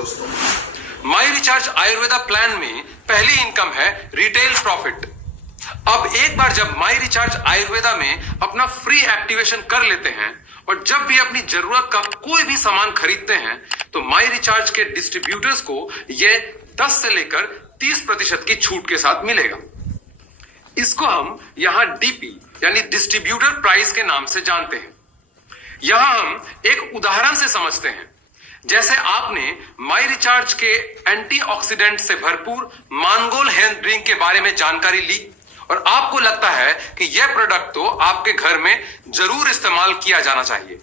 दोस्तों। माई recharge Ayurveda plan में पहली इनकम है रिटेल प्रॉफिट। अब एक बार जब माई रिचार्ज आयुर्वेदा में अपना फ्री एक्टिवेशन कर लेते हैं और जब भी अपनी जरूरत का कोई भी सामान खरीदते हैं तो माई रिचार्ज के डिस्ट्रीब्यूटर्स को यह 10 से लेकर 30% की छूट के साथ मिलेगा। इसको हम यहां डीपी यानी डिस्ट्रीब्यूटर प्राइस के नाम से जानते हैं। यहां हम एक उदाहरण से समझते हैं। जैसे आपने माई रिचार्ज के एंटीऑक्सीडेंट से भरपूर मांगोल हेल्थ ड्रिंक के बारे में जानकारी ली और आपको लगता है कि यह प्रोडक्ट तो आपके घर में जरूर इस्तेमाल किया जाना चाहिए,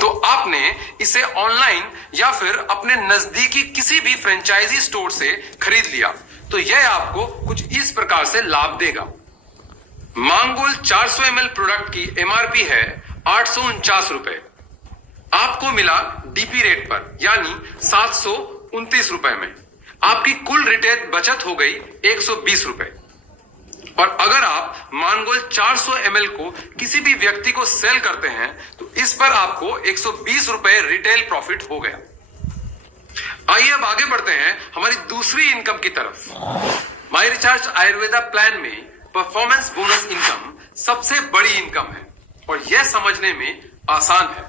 तो आपने इसे ऑनलाइन या फिर अपने नजदीकी किसी भी फ्रेंचाइजी स्टोर से खरीद लिया तो यह आपको कुछ इस प्रकार से लाभ देगा। मांगोल 400 ml प्रोडक्ट की एमआरपी है 849 रुपए, आपको मिला डीपी रेट पर यानी 729 रुपए में। आपकी कुल रिटेल बचत हो गई 120 रुपए। और अगर आप मांगोल 400 ml को किसी भी व्यक्ति को सेल करते हैं तो इस पर आपको 120 रुपए रिटेल प्रॉफिट हो गया। आइए अब आगे बढ़ते हैं हमारी दूसरी इनकम की तरफ। माई रिचार्ज आयुर्वेदा प्लान में परफॉर्मेंस बोनस इनकम सबसे बड़ी इनकम है और यह समझने में आसान है।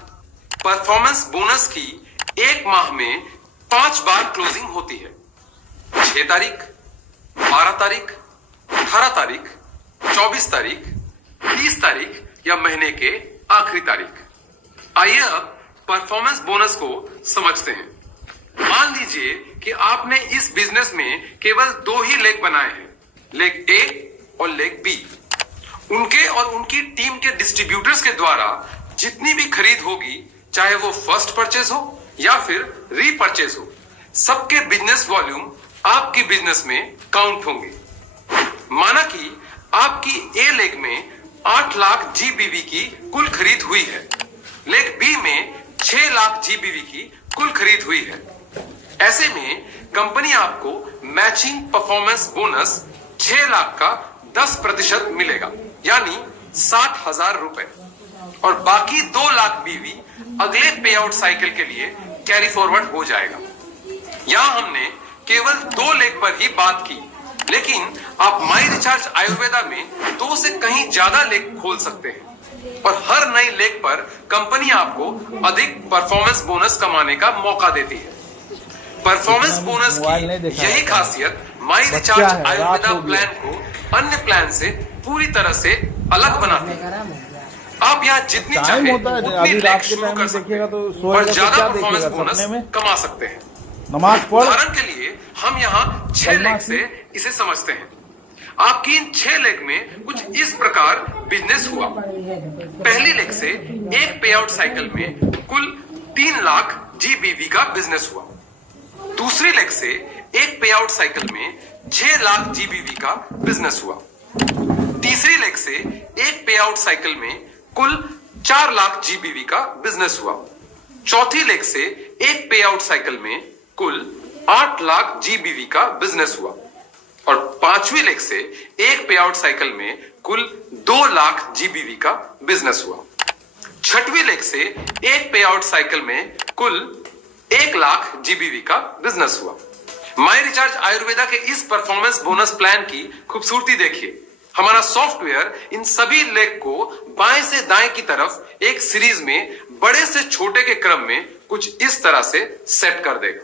परफॉर्मेंस बोनस की एक माह में 5 बार क्लोजिंग होती है। 6 तारीख, 12 तारीख, 18 तारीख, 24 तारीख, 30 तारीख या महीने के आखिरी तारीख। आइए अब परफॉर्मेंस बोनस को समझते हैं। मान लीजिए कि आपने इस बिजनेस में केवल 2 ही लेग बनाए हैं, लेग ए और लेग बी। उनके और उनकी टीम के डिस्ट्रीब्यूटर्स के द्वारा जितनी भी खरीद होगी, चाहे वो फर्स्ट परचेज हो या फिर रीपरचेज हो, सबके बिजनेस वॉल्यूम आपकी बिजनेस में काउंट होंगे। माना कि आपकी ए लेग में 8 लाख जीबीवी की कुल खरीद हुई है, लेग बी में 6 लाख जीबीवी की कुल खरीद हुई है। ऐसे में कंपनी आपको मैचिंग परफॉर्मेंस बोनस 6 लाख का 10% मिलेगा यानी 60,000 रुपए, और बाकी 2 लाख बीवी अगले पे आउट साइकिल के लिए कैरी फॉरवर्ड हो जाएगा। यहां हमने केवल 2 लेग पर ही बात की, लेकिन आप माई रिचार्ज आयुर्वेदा में 2 से कहीं ज्यादा लेग खोल सकते हैं और हर नई लेग पर कंपनी आपको अधिक परफॉर्मेंस बोनस कमाने का मौका देती है। परफॉर्मेंस बोनस की यही खासियत माई रिचार्ज आयुर्वेदा प्लान को अन्य प्लान से पूरी तरह से अलग बनाती है। आप यहाँ जितनी चाहे उतनी लेग शुरू कर सकते हैं और ज्यादा परफॉर्मेंस बोनस कमा सकते हैं। उदाहरण के लिए हम यहाँ 6 लेग से इसे समझते हैं। आपकी इन 6 लेग में कुछ इस प्रकार बिजनेस हुआ। पहली लेग से एक पे आउट साइकिल में कुल 3 लाख जीबीवी का बिजनेस हुआ। दूसरी लेग से एक पे आउट साइकिल में 6 लाख जीबीवी का बिजनेस हुआ। तीसरी लेग से एक पे आउट साइकिल में कुल 4 लाख जीबीवी का बिजनेस हुआ। चौथी लेग से एक पे आउट साइकिल में कुल 8 लाख जीबीवी का बिजनेस हुआ और 5वीं लेग से एक पे आउट साइकिल में कुल 2 लाख जीबीवी का बिजनेस हुआ। 6वीं लेग से एक पे आउट साइकिल में कुल 1 लाख जीबीवी का बिजनेस हुआ। माई रिचार्ज आयुर्वेदा के इस परफॉर्मेंस बोनस प्लान की खूबसूरती देखिए। हमारा सॉफ्टवेयर इन सभी लेग को बाएं से दाएं की तरफ एक सीरीज में बड़े से छोटे के क्रम में कुछ इस तरह से सेट कर देगा।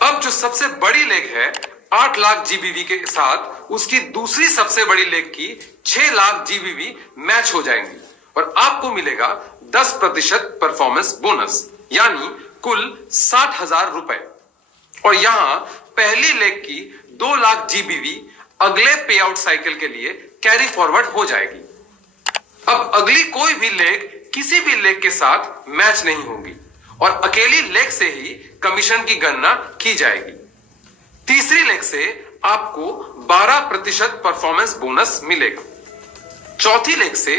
अब जो सबसे बड़ी लेग है 8 लाख जीबीवी के साथ उसकी दूसरी सबसे बड़ी लेग की 6 लाख जीबीवी मैच हो जाएंगी और आपको मिलेगा 10% परफॉर्मेंस बोनस यानी कुल 60,000 रुपए। और यहां पहली लेग की 2 लाख जीबीवी अगले पे आउट साइकिल के लिए कैरी फॉरवर्ड हो जाएगी। अब अगली कोई भी लेग किसी भी लेग के साथ मैच नहीं होगी और अकेली लेग से ही कमीशन की गणना की जाएगी। तीसरी लेग से आपको 12% परफॉर्मेंस बोनस मिलेगा। चौथी लेग से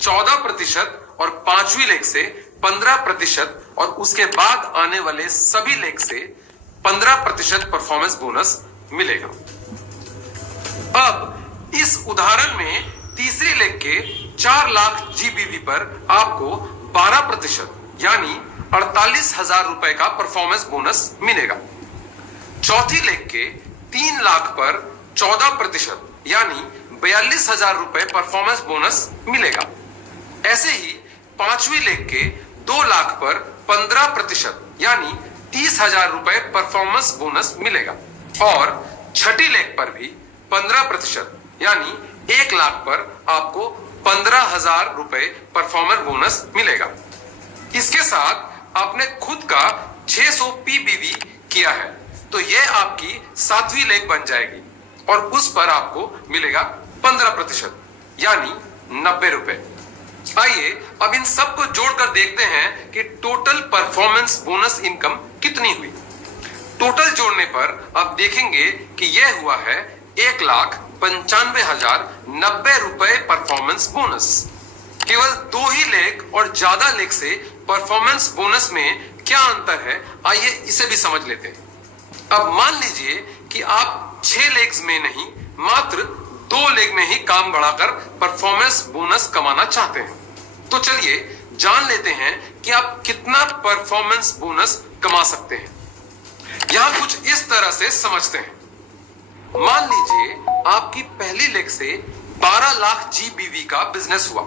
14% और 5वीं लेग से 15% और उसके बाद आने वाले सभी लेग से 15% परफॉर्मेंस बोनस मिलेगा। अब इस उदाहरण में तीसरी लेग के 4 लाख जीबीवी पर आपको 12% यानी 48,000 रुपए का परफॉर्मेंस बोनस मिलेगा। चौथी लेग के 3 लाख पर 14% यानी 42,000 रुपए परफॉर्मेंस बोनस मिलेगा। ऐसे ही पांचवी लेग के 2 लाख पर 15% यानी 30,000 रुपए परफॉर्मेंस बोनस मिलेगा। और छठी लेग पर भी 15% यानी 1 लाख पर आपको 15,000 रुपए परफॉर्मेंस बोनस मिलेगा। इसके साथ आपने खुद का 600 पीबीवी किया है तो यह आपकी 7वीं लेग बन जाएगी और उस पर आपको मिलेगा 15% यानी 90 रुपए। आइए अब इन सब को जोड़कर देखते हैं कि टोटल परफॉर्मेंस बोनस इनकम कितनी हुई। टोटल जोड़ने पर आप देखेंगे कि यह हुआ है 1,95,090 रुपए परफॉर्मेंस बोनस। केवल 2 ही लेग और ज्यादा लेग से परफॉर्मेंस बोनस में क्या अंतर है, आइए इसे भी समझ लेते हैं। अब मान लीजिए कि आप 6 लेग्स में नहीं मात्र 2 लेग में ही काम बढ़ाकर परफॉर्मेंस बोनस कमाना चाहते हैं। तो चलिए जान लेते हैं कि आप कितना परफॉर्मेंस बोनस कमा सकते हैं। यहां कुछ इस तरह से समझते हैं। मान लीजिए आपकी पहली लेग से 12 लाख जीबीवी का बिजनेस हुआ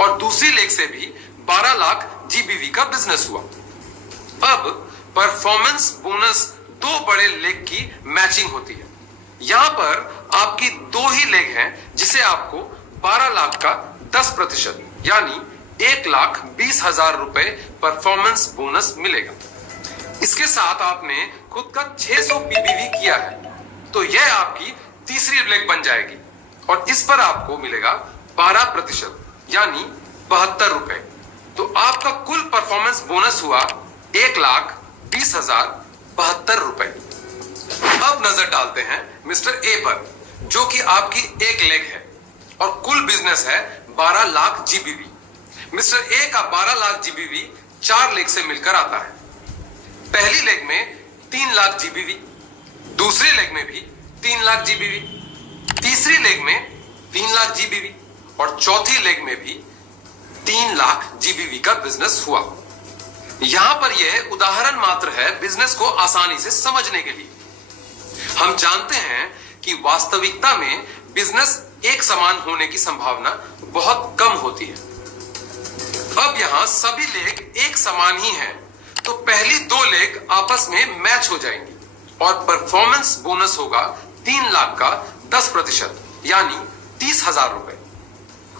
और दूसरी लेग से भी 12 लाख जीबीवी का बिजनेस हुआ। अब परफॉर्मेंस बोनस 2 बड़े लेग की मैचिंग होती है। यहां पर आपकी 2 ही लेग हैं जिसे आपको 12 लाख का 10% यानी 1,20,000 रुपए परफॉर्मेंस बोनस मिलेगा। इसके साथ आपने खुद का 600 पीबीवी किया है तो यह आपकी तीसरी लेग बन जाएगी और इस पर आपको मिलेगा 12% यानी 72 रुपए। तो आपका कुल परफॉर्मेंस बोनस हुआ 1,20,072 रुपए। अब नजर डालते हैं मिस्टर ए पर जो कि आपकी एक लेग है और कुल बिजनेस है 12 लाख जीबीवी। मिस्टर ए का 12 लाख जीबीवी 4 लेग से मिलकर आता है। पहली लेग में 3 लाख जीबीवी, दूसरी लेग में भी 3 लाख जीबीवी, तीसरी लेग में 3 लाख जीबीवी और चौथी लेग में भी 3 लाख जीबीवी का बिजनेस हुआ। यहां पर यह उदाहरण मात्र है बिजनेस को आसानी से समझने के लिए। हम जानते हैं कि वास्तविकता में बिजनेस एक समान होने की संभावना बहुत कम होती है। अब यहां सभी लेग एक समान ही हैं, तो पहली 2 लेग आपस में मैच हो जाएंगी और परफॉर्मेंस बोनस होगा 3 लाख का 10% यानी 30,000 रुपए।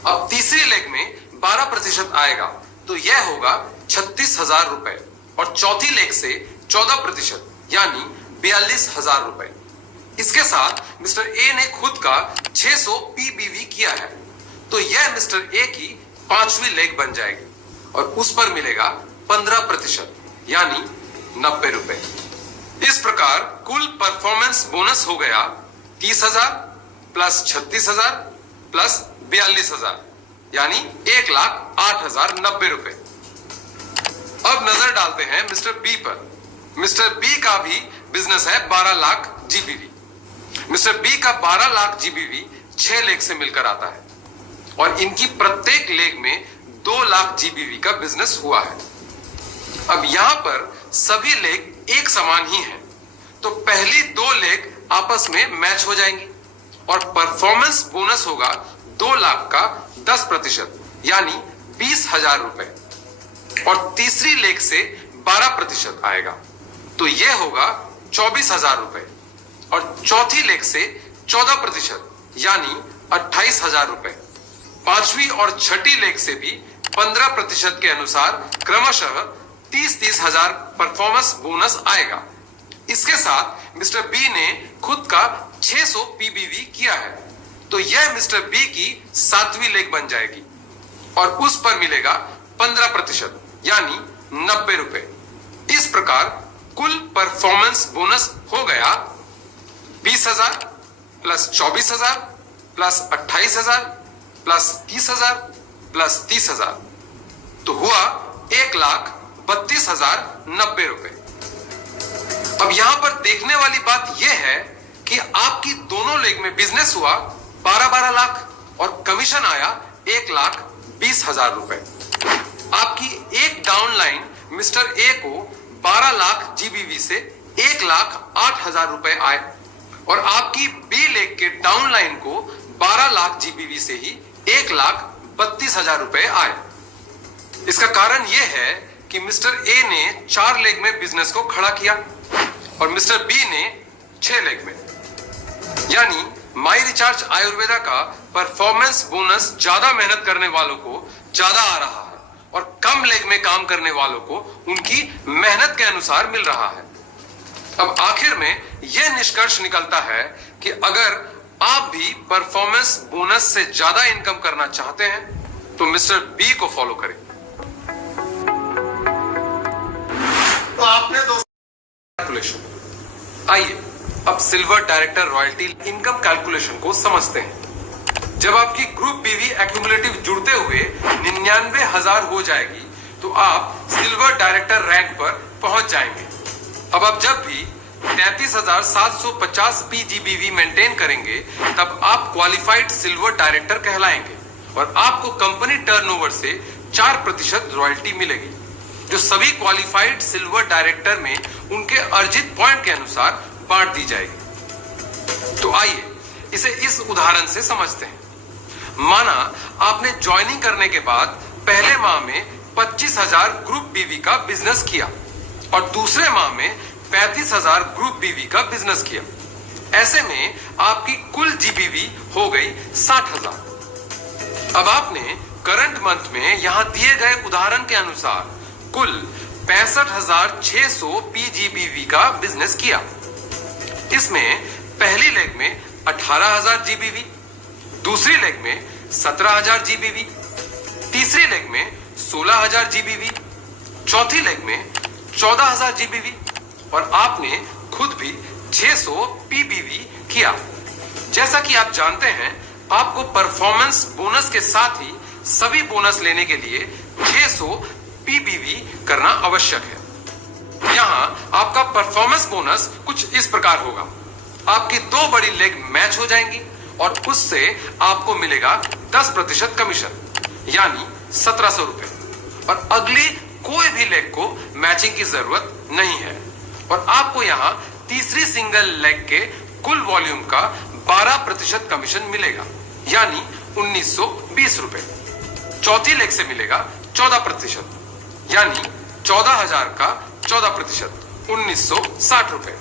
अब तीसरी लेग में 12% आएगा तो यह होगा 36,000 रुपए और चौथी लेग से 14% यानी 42,000 रुपए। इसके साथ मिस्टर ए ने खुद का 600 पीबीवी किया है तो यह मिस्टर ए की 5वीं लेग बन जाएगी और उस पर मिलेगा 15% यानी 90 रुपए। इस प्रकार कुल परफॉर्मेंस बोनस हो गया 30,000 प्लस 36,000 प्लस 42,000 यानी 1,08,090 रुपए। अब नजर डालते हैं मिस्टर बी पर। मिस्टर बी का भी बिजनेस है 12 लाख जीबीवी। मिस्टर बी का 12 लाख जीबीवी 6 लेग से मिलकर आता है और इनकी प्रत्येक लेग में 2 लाख जीबीवी का बिजनेस हुआ है। अब यहां पर सभी लेग एक समान ही हैं, तो पहली 2 लेग आपस में मैच हो जाएंगी और परफॉर्मेंस बोनस होगा 2 लाख का 10% यानी 20,000 रुपए और तीसरी लेग से 12% आएगा तो यह होगा 24,000 रुपए और चौथी लेग से 14% यानी 28,000 रुपए। पांचवी और छठी लेग से भी 15% के अनुसार क्रमशः 30,000 परफॉर्मेंस बोनस आएगा। इसके साथ मिस्टर बी ने खुद का 600 पीबीवी किया है तो यह मिस्टर बी की 7वीं लेग बन जाएगी और उस पर मिलेगा 15% यानी 90 रुपए। इस प्रकार कुल परफॉर्मेंस बोनस हो गया 20,000 प्लस 24,000 प्लस 28,000 प्लस 30,000 प्लस 30,000 तो हुआ 1,32,090 रुपए। अब यहां पर देखने वाली बात यह है कि आपकी दोनों लेग में बिजनेस हुआ 12-12 लाख और कमीशन आया 1,20,000 रुपए। आपकी एक डाउनलाइन मिस्टर ए को 12 लाख जीबीवी से 1,08,000 रुपए आए और आपकी बी लेग के डाउनलाइन को 12 लाख जीबीवी से ही 1,32,000 रुपए आए। इसका कारण यह है कि मिस्टर ए ने 4 लेग में बिजनेस को खड़ा किया और मिस्टर बी ने 6 लेग में। यानी माई रिचार्ज आयुर्वेदा का परफॉर्मेंस बोनस ज्यादा मेहनत करने वालों को ज्यादा आ रहा है और कम लेग में काम करने वालों को उनकी मेहनत के अनुसार मिल रहा है। अब आखिर में यह निष्कर्ष निकलता है कि अगर आप भी परफॉर्मेंस बोनस से ज्यादा इनकम करना चाहते हैं तो मिस्टर बी को फॉलो करें। तो आपने कैलकुलेशन। आइए अब silver director royalty income calculation को समझते हैं। जब आपकी ग्रुप बीवी एक्यूमुलेटिव जुड़ते हुए 99,000 हो जाएगी तो आप सिल्वर डायरेक्टर रैंक पर पहुंच जाएंगे। अब आप जब भी 33,750 पीजीबीवी मेंटेन करेंगे तब आप क्वालिफाइड सिल्वर डायरेक्टर कहलाएंगे और आपको कंपनी टर्नओवर से 4% रॉयल्टी मिलेगी, जो सभी क्वालिफाइड सिल्वर डायरेक्टर में उनके अर्जित पॉइंट के अनुसार बांट दी जाएगी। तो आइए इसे इस उदाहरण से समझते हैं। माना आपने ज्वाइनिंग करने के बाद पहले माह में 25,000 ग्रुप बीवी का बिजनेस किया और दूसरे माह में 35,000 ग्रुप बीवी का बिजनेस किया। ऐसे में आपकी कुल जीबीवी हो गई 60,000। अब आपने करंट मंथ में यहां दिए गए उदाहरण के अनुसार कुल 65,600 पीजीबीवी का बिजनेस किया। इसमें पहली लेग में 18,000 जीबीवी, दूसरी लेग में 17,000 जीबीवी, तीसरी लेग में 16,000 जीबीवी, चौथी लेग में 14,000 जीबीवी और आपने खुद भी 600 पीबीवी किया। जैसा कि आप जानते हैं आपको परफॉर्मेंस बोनस के साथ ही सभी बोनस लेने के लिए 600 पीबीवी करना आवश्यक है। यहां आपका परफॉर्मेंस बोनस कुछ इस प्रकार होगा। आपकी 2 बड़ी लेग मैच हो जाएंगी और उससे आपको मिलेगा 10% कमीशन यानी 1,700 रुपए और अगली कोई भी लेग को मैचिंग की जरूरत नहीं है और आपको यहां तीसरी सिंगल लेग के कुल वॉल्यूम का 12% कमीशन मिलेगा यानी 1,920 रुपए। चौथी लेग से मिलेगा 14% यानी 14,000 का 14% 1,960 रुपए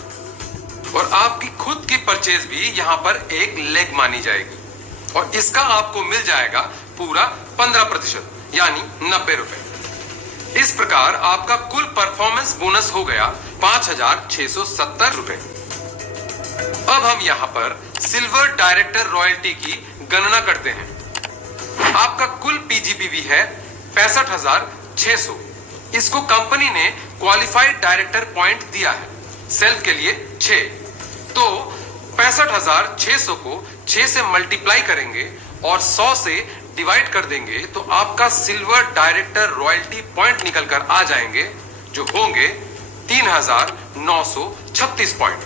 और आपकी खुद की परचेज भी यहां पर एक लेग मानी जाएगी और इसका आपको मिल जाएगा पूरा 15% यानी 90 रुपए। इस प्रकार आपका कुल परफॉर्मेंस बोनस हो गया 5,670 रुपए। अब हम यहां पर सिल्वर डायरेक्टर रॉयल्टी की गणना करते हैं। आपका कुल पीजीबीवी है 65,600। इसको कंपनी ने क्वालिफाइड डायरेक्टर पॉइंट दिया है, सेल्फ के लिए 6। तो 65,600 को 6 से मल्टीप्लाई करेंगे और 100 से डिवाइड कर देंगे तो आपका सिल्वर डायरेक्टर रॉयल्टी पॉइंट निकल कर आ जाएंगे जो होंगे 3,936 पॉइंट।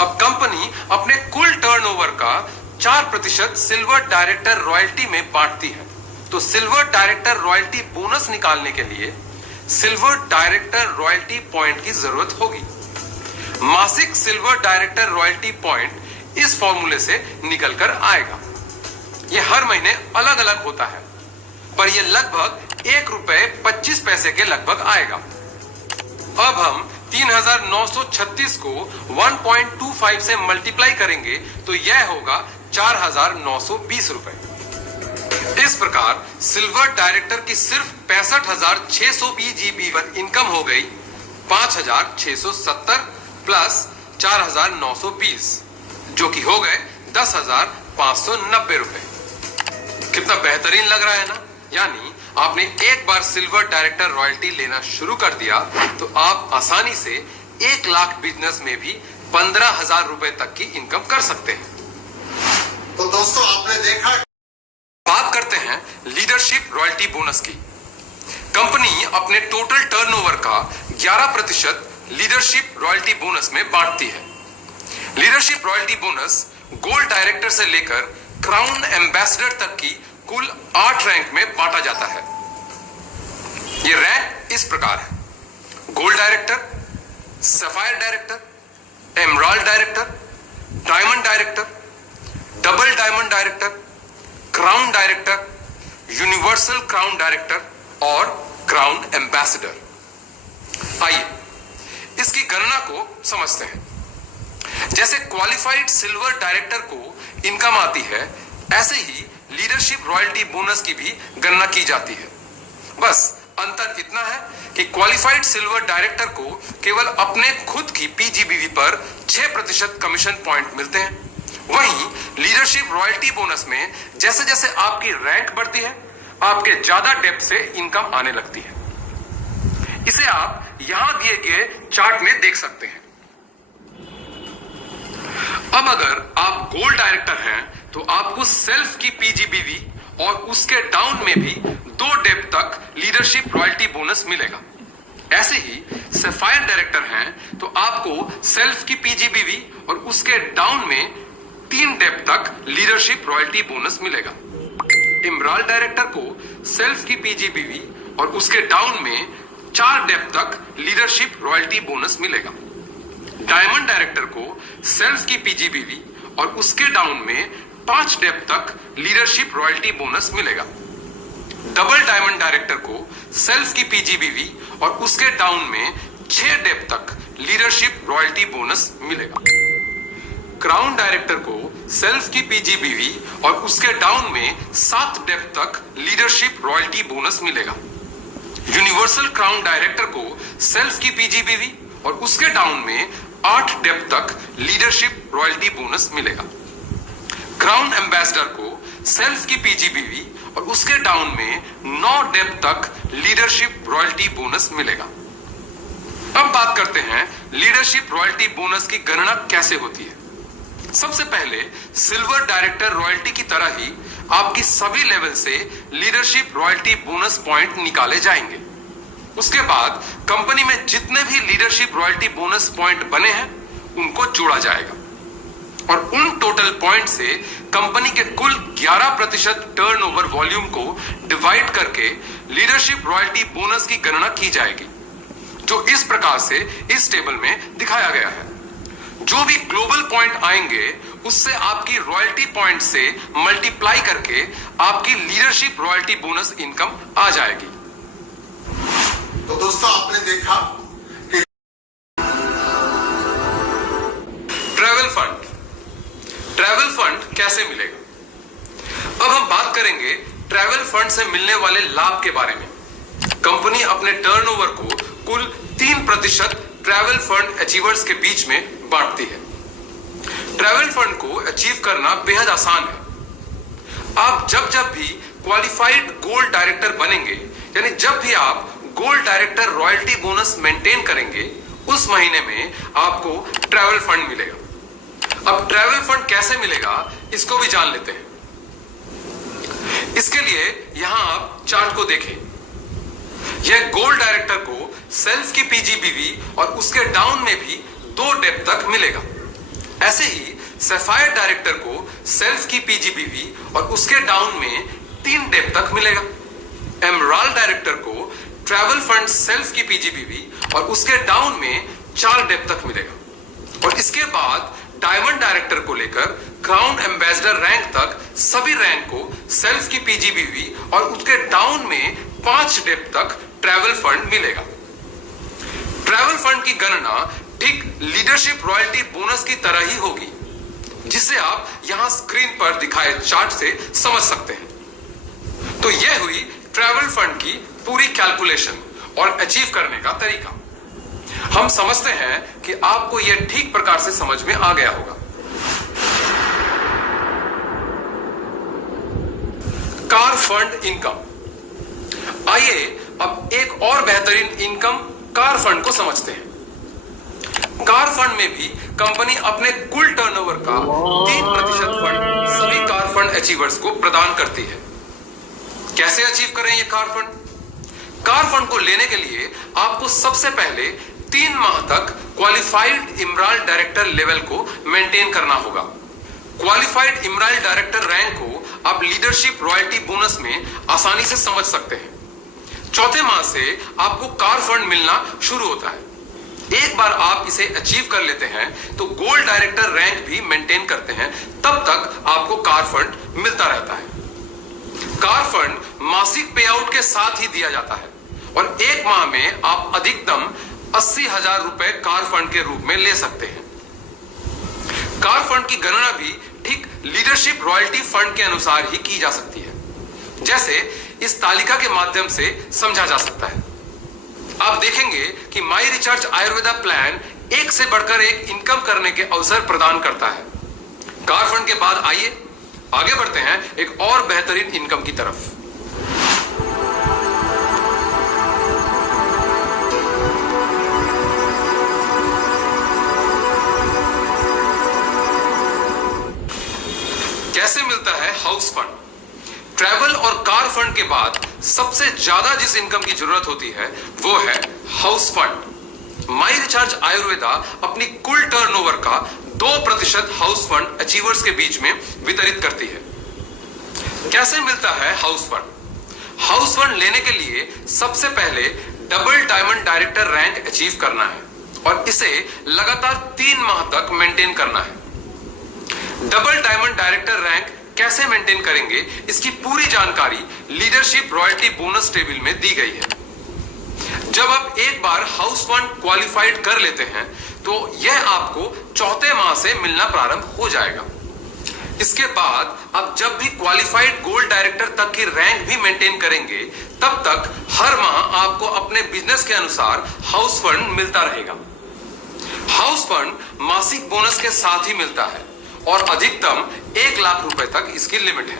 अब कंपनी अपने कुल टर्नओवर का 4% सिल्वर डायरेक्टर रॉयल्टी में बांटती है। तो सिल्वर डायरेक्टर रॉयल्टी बोनस निकालने के लिए सिल्वर डायरेक्टर रॉयल्टी पॉइंट की जरूरत होगी। मासिक सिल्वर डायरेक्टर रॉयल्टी पॉइंट इस फॉर्मूले से निकलकर आएगा। यह हर महीने अलग अलग होता है पर यह लगभग ₹1.25 के लगभग आएगा। अब हम 3,936 को 1.25 से मल्टीप्लाई करेंगे तो यह होगा 4,920 रुपए। इस प्रकार सिल्वर डायरेक्टर की सिर्फ 65,600 पीजीबी पर इनकम हो गई 5,670 प्लस 4,920 जो कि हो गए 10,590 रुपए। कितना बेहतरीन लग रहा है ना। यानी आपने एक बार सिल्वर डायरेक्टर रॉयल्टी लेना शुरू कर दिया तो आप आसानी से 1 लाख बिजनेस में भी 15,000 रुपए तक की इनकम कर सकते हैं। तो दोस्तों आपने देखा। बात करते हैं लीडरशिप रॉयल्टी बोनस की। कंपनी अपने टोटल टर्नओवर का 11% लीडरशिप रॉयल्टी बोनस में बांटती है। Leadership royalty bonus gold director से लेकर क्राउन एम्बेसडर तक की कुल 8 रैंक में बांटा जाता है। ये रैंक इस प्रकार है: gold director, sapphire director, emerald director, diamond director, double diamond director, crown director, universal crown director और क्राउन एम्बेसडर। आइए इसकी गणना को समझते हैं। जैसे क्वालिफाइड सिल्वर डायरेक्टर को इनकम आती है, ऐसे ही लीडरशिप रॉयल्टी बोनस की भी गणना की जाती है। बस अंतर इतना है कि क्वालिफाइड सिल्वर डायरेक्टर को केवल अपने खुद की पीजीबीवी पर 6% कमीशन पॉइंट मिलते हैं। वहीं लीडरशिप रॉयल्टी बोनस में जैसे जैसे आपकी रैंक बढ़ती है, आपके ज्यादा डेप्थ से इनकम आने लगती है। इसे आप यहां दिए गए चार्ट में देख सकते हैं। अब अगर आप गोल्ड डायरेक्टर हैं तो आपको सेल्फ की पीजीबीवी और उसके डाउन में भी 2 डेप्थ तक लीडरशिप रॉयल्टी बोनस मिलेगा। ऐसे ही सफायर डायरेक्टर हैं तो आपको सेल्फ की पीजीबीवी और उसके डाउन में 3 डेप्थ तक लीडरशिप रॉयल्टी बोनस मिलेगा। एमराल्ड डायरेक्टर को सेल्फ की पीजीबीवी और उसके डाउन में 4 डेप्थ तक लीडरशिप रॉयल्टी बोनस मिलेगा। डायमंड डायरेक्टर को सेल्फ की पीजीबीवी और उसके डाउन में 5 डेप्थ तक लीडरशिप रॉयल्टी बोनस मिलेगा। डबल डायमंड डायरेक्टर को सेल्फ की पीजीबीवी और उसके डाउन में 6 डेप्थ तक लीडरशिप रॉयल्टी बोनस मिलेगा। क्राउन डायरेक्टर को सेल्फ की पीजीबीवी और उसके डाउन में 7 डेप्थ तक लीडरशिप रॉयल्टी बोनस मिलेगा। यूनिवर्सल क्राउन डायरेक्टर को सेल्फ की पीजीबीवी और उसके डाउन में 8 डेप्थ तक लीडरशिप रॉयल्टी बोनस मिलेगा। क्राउन एम्बेसडर को सेल्फ की पीजीबीवी और उसके डाउन में 9 डेप्थ तक लीडरशिप रॉयल्टी बोनस मिलेगा। अब बात करते हैं लीडरशिप रॉयल्टी बोनस की गणना कैसे होती है। सबसे पहले सिल्वर डायरेक्टर रॉयल्टी की तरह ही आपकी सभी लेवल से लीडरशिप रॉयल्टी बोनस पॉइंट निकाले जाएंगे। उसके बाद कंपनी में जितने भी लीडरशिप रॉयल्टी बोनस पॉइंट बने हैं उनको जोड़ा जाएगा और उन टोटल पॉइंट से कंपनी के कुल 11% टर्नओवर वॉल्यूम को डिवाइड करके लीडरशिप रॉयल्टी बोनस की गणना की जाएगी, जो इस प्रकार से इस टेबल में दिखाया गया है। जो भी ग्लोबल पॉइंट आएंगे उससे आपकी रॉयल्टी पॉइंट से मल्टीप्लाई करके आपकी लीडरशिप रॉयल्टी बोनस इनकम आ जाएगी। तो दोस्तों आपने देखा कि ट्रैवल फंड कैसे मिलेगा। अब हम बात करेंगे ट्रैवल फंड से मिलने वाले लाभ के बारे में। कंपनी अपने टर्नओवर को कुल 3% ट्रैवल फंड अचीवर्स के बीच में बांटती है। ट्रैवल फंड को अचीव करना बेहद आसान है। आप जब भी क्वालिफाइड गोल्ड डायरेक्टर बनेंगे, यानी जब भी आप gold director royalty bonus maintain करेंगे, उस महीने में आपको ट्रैवल फंड मिलेगा। अब ट्रैवल फंड कैसे मिलेगा इसको भी जान लेते हैं। इसके लिए यहां आप चार्ट को देखें। यह गोल्ड डायरेक्टर को सेल्फ की पीजीबीवी और उसके डाउन में भी 2 डेप्थ तक मिलेगा। ऐसे ही सफायर डायरेक्टर को सेल्फ की पीजीबीवी और उसके डाउन में 3 डेप्थ तक मिलेगा। एमराल्ड डायरेक्टर को ट्रैवल फंड सेल्फ की पीजीबीवी और उसके डाउन में 4 डेप्थ तक मिलेगा। और इसके बाद डायमंड डायरेक्टर को लेकर क्राउन एम्बेसडर रैंक तक सभी रैंक को सेल्फ की पीजीबीवी और उसके डाउन में 5 डेप्थ तक ट्रैवल फंड मिलेगा। ट्रैवल फंड की गणना ठीक लीडरशिप रॉयल्टी बोनस की तरह ही होगी, जिसे आप यहां स्क्रीन पर दिखाए चार्ट से समझ सकते हैं। तो यह हुई ट्रैवल फंड की पूरी कैलकुलेशन और अचीव करने का तरीका। हम समझते हैं कि आपको यह ठीक प्रकार से समझ में आ गया होगा। Car fund income. आइए अब एक और बेहतरीन इनकम कार फंड को समझते हैं। कार फंड में भी कंपनी अपने कुल टर्नओवर का 3% फंड सभी कार फंड अचीवर्स को प्रदान करती है। कैसे अचीव करें ये कार फंड? कार फंड को लेने के लिए आपको सबसे पहले 3 माह तक क्वालिफाइड इमराल्ड डायरेक्टर लेवल को मेंटेन करना होगा। क्वालिफाइड इमराल्ड डायरेक्टर रैंक को आप लीडरशिप रॉयल्टी बोनस में आसानी से समझ सकते हैं। चौथे माह से आपको कार फंड मिलना शुरू होता है। एक बार आप इसे अचीव कर लेते हैं तो गोल्ड डायरेक्टर रैंक भी मेंटेन करते हैं, तब तक आपको कार फंड मिलता रहता है। कार फंड मासिक पे आउट के साथ ही दिया जाता है और एक माह में आप अधिकतम 80,000 रुपए कार फंड के रूप में ले सकते हैं। कार फंड की गणना भी ठीक लीडरशिप रॉयल्टी फंड के अनुसार ही की जा सकती है, जैसे इस तालिका के माध्यम से समझा जा सकता है। आप देखेंगे कि माई रिचार्ज आयुर्वेदा प्लान एक से बढ़कर एक इनकम करने के अवसर प्रदान करता है। कार फंड के बाद आइए आगे बढ़ते हैं एक और बेहतरीन इनकम की तरफ। कैसे मिलता है हाउस फंड? ट्रैवल और कार फंड के बाद सबसे ज्यादा जिस इनकम की जरूरत होती है वो है हाउस फंड। माई रिचार्ज आयुर्वेदा अपनी कुल टर्नओवर का 2% हाउस फंड अचीवर्स के बीच में वितरित करती है। कैसे मिलता है हाउस फंड? हाउस फंड लेने के लिए सबसे पहले double diamond director rank achieve करना है और इसे लगातार 3 माह तक मेंटेन करना है। डबल डायमंड डायरेक्टर रैंक कैसे मेंटेन करेंगे, इसकी पूरी जानकारी लीडरशिप रॉयल्टी बोनस टेबल में दी गई है। जब आप एक बार हाउस फंड क्वालिफाइड कर लेते हैं तो यह आपको चौथे माह से मिलना प्रारंभ हो जाएगा। इसके बाद आप जब भी क्वालिफाइड गोल्ड डायरेक्टर तक की रैंक भी मेंटेन करेंगे, तब तक हर माह आपको अपने बिजनेस के अनुसार हाउस फंड मिलता रहेगा। हाउस फंड मासिक बोनस के साथ ही मिलता है और अधिकतम 1 लाख रुपए तक इसकी लिमिट है।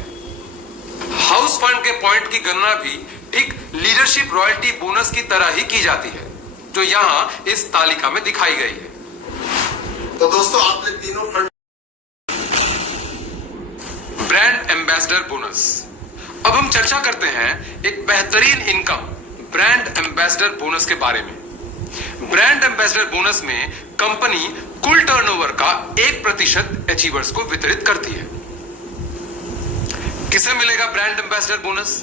हाउस फंड के पॉइंट की गणना भी ठीक लीडरशिप रॉयल्टी बोनस की तरह ही की जाती है, जो यहां इस तालिका में दिखाई गई है। तो दोस्तों आपने तीनों फंड। Brand ambassador bonus. अब हम चर्चा करते हैं एक बेहतरीन इनकम ब्रांड एम्बेसडर बोनस के बारे में। ब्रांड एम्बेसडर बोनस में कंपनी कुल टर्नओवर का 1% अचीवर्स को वितरित करती है। किसे मिलेगा ब्रांड एम्बेसडर बोनस?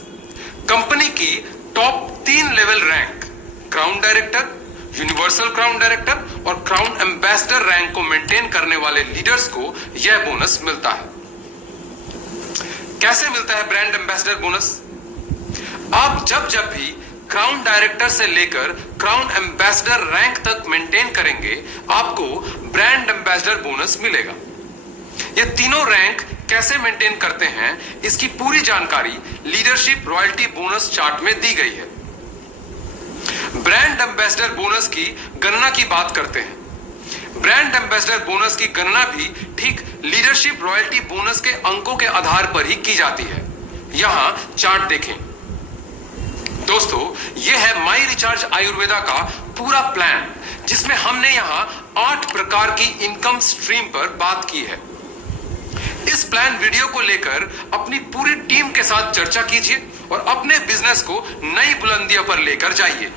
कंपनी की top 3 level rank crown director, universal crown director और क्राउन एम्बेसडर रैंक को मेंटेन करने वाले लीडर्स को यह बोनस मिलता है। कैसे मिलता है ब्रांड एम्बेसडर बोनस? आप जब भी क्राउन डायरेक्टर से लेकर क्राउन एम्बेसडर रैंक तक मेंटेन करेंगे, आपको ब्रांड एम्बेसडर बोनस मिलेगा। ये तीनों रैंक कैसे मेंटेन करते हैं, इसकी पूरी जानकारी लीडरशिप रॉयल्टी बोनस चार्ट में दी गई है। ब्रांड एम्बेसडर बोनस की गणना की बात करते हैं। ब्रांड एम्बेसडर बोनस की गणना भी ठीक लीडरशिप रॉयल्टी बोनस के अंकों के आधार पर ही की जाती है। यहां चार्ट देखें। दोस्तों, यह है माई रिचार्ज आयुर्वेदा का पूरा प्लान, जिसमें हमने यहां 8 प्रकार की इनकम स्ट्रीम पर बात की है। इस प्लान वीडियो को लेकर अपनी पूरी टीम के साथ चर्चा कीजिए और अपने बिजनेस को नई बुलंदियों पर लेकर जाइए।